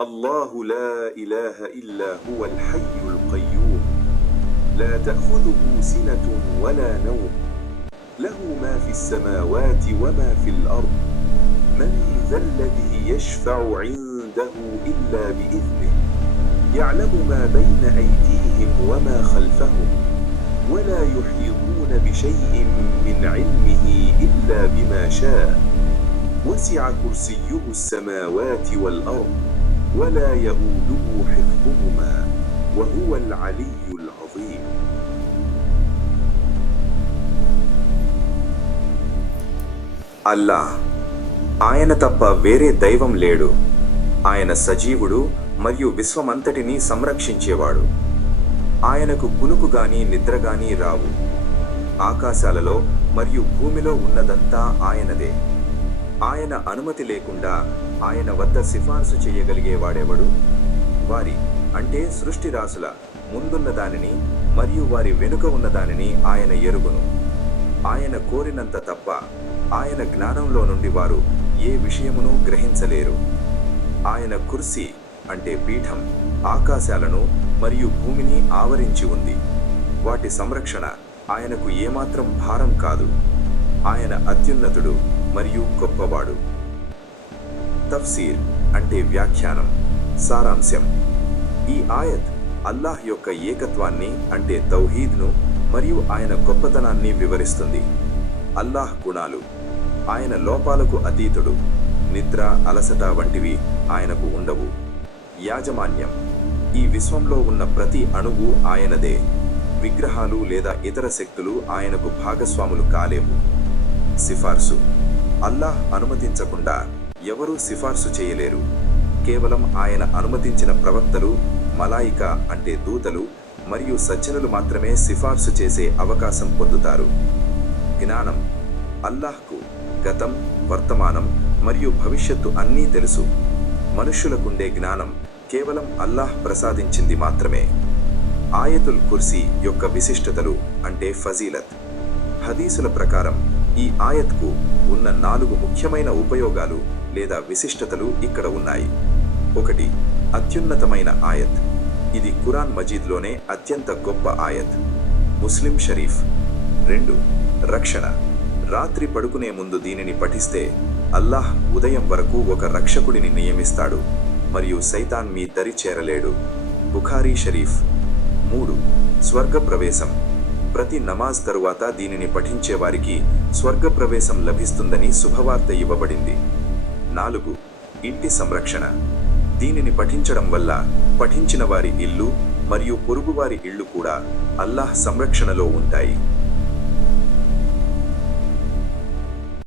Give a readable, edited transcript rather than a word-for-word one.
الله لا إله إلا هو الحي القيوم لا تأخذه سنة ولا نوم له ما في السماوات وما في الأرض من ذا الذي يشفع عنده إلا بإذنه يعلم ما بين أيديهم وما خلفهم ولا يحيطون بشيء من علمه إلا بما شاء وسع كرسيه السماوات والأرض ولا يؤوده حفظهما وهو العلي العظيم. అల్లాహ్ ఆయన తప్ప వేరే దైవం లేడు. ఆయన సజీవుడు మరియు విశ్వమంతటిని సంరక్షించేవాడు. ఆయనకు కునుకు గాని నిద్ర గాని రావు. ఆకాశాలలో మరియు భూమిలో ఉన్నదంతా ఆయనదే. ఆయన అనుమతి లేకుండా ఆయన వద్ద సిఫార్సు చేయగలిగేవాడెవడు? వారి అంటే సృష్టి రాసుల ముందున్న దానిని మరియు వారి వెనుక ఉన్న దానిని ఆయన ఎరుగును. ఆయన కోరినంత తప్ప ఆయన జ్ఞానంలో నుండి వారు ఏ విషయమును గ్రహించలేరు. ఆయన కుర్సీ అంటే పీఠం ఆకాశాలను మరియు భూమిని ఆవరించి ఉంది. వాటి సంరక్షణ ఆయనకు ఏమాత్రం భారం కాదు. ఆయన అత్యున్నతుడు మరియు గొప్పవాడు. తఫ్సీర్ అంటే వ్యాఖ్యానం, సారాంశం. ఈ ఆయత్ అల్లాహ్ యొక్క ఏకత్వాన్ని అంటే తౌహీద్ను మరియు ఆయన గొప్పతనాన్ని వివరిస్తుంది. అల్లాహ్ గుణాలు: ఆయన లోపాలకు అతీతుడు. నిద్ర, అలసట వంటివి ఆయనకు ఉండవు. యాజమాన్యం: ఈ విశ్వంలో ఉన్న ప్రతి అణువు ఆయనదే. విగ్రహాలు లేదా ఇతర శక్తులు ఆయనకు భాగస్వాములు కాలేవు. సిఫార్సు: అల్లాహ్ అనుమతించకుండా ఎవరూ సిఫార్సు చేయలేరు. కేవలం ఆయన అనుమతించిన ప్రవక్తలు, మలాయిక అంటే దూతలు మరియు సజ్జనులు మాత్రమే సిఫార్సు చేసే అవకాశం పొందుతారు. జ్ఞానం: అల్లాహ్కు గతం, వర్తమానం మరియు భవిష్యత్తు అన్నీ తెలుసు. మనుష్యులకుండే జ్ఞానం కేవలం అల్లాహ్ ప్రసాదించింది మాత్రమే. ఆయతుల్ కుర్సీ యొక్క విశిష్టతలు అంటే ఫజీలత్. హదీసుల ప్రకారం ఈ ఆయత్కు ఉన్న 4 ముఖ్యమైన ఉపయోగాలు లేదా విశిష్టతలు ఇక్కడ ఉన్నాయి. 1. అత్యున్నతమైన ఆయత్. ఇది ఖురాన్ మజీద్లోనే అత్యంత గొప్ప ఆయత్. ముస్లిం షరీఫ్. 2. రక్షణ. రాత్రి పడుకునే ముందు దీనిని పఠిస్తే అల్లాహ్ ఉదయం వరకు ఒక రక్షకుడిని నియమిస్తాడు మరియు సైతాన్ మీ దరి చేరలేడు. బుఖారీ షరీఫ్. 3. స్వర్గ ప్రవేశం. ప్రతి నమాజ్ తరువాత దీనిని పఠించే వారికి స్వర్గ ప్రవేశం లభిస్తుందని శుభవార్త ఇవ్వబడింది. 4. ఇంటి సంరక్షణ. దీనిని పఠించడం వల్ల పఠించిన వారి ఇల్లు మరియు పొరుగువారి ఇళ్ళు కూడా అల్లాహ్ సంరక్షణలో ఉంటాయి.